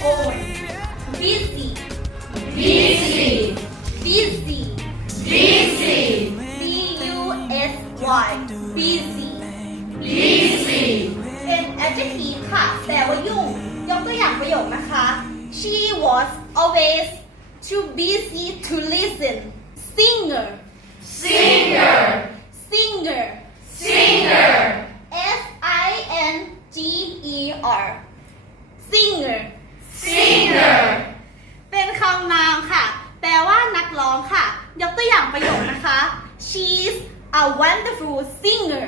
cone. BC. BC. BC. BC. B-U-S-Y. BC. BC. เป็น adjective ค่ะ แปลว่ายุ่ง ยกตัวอย่างประโยคนะคะ She was always too busy to listen. Singer. Singer. Singer. Singer. S I N G E R. Singer. ประโยคนะคะ She's a wonderful singer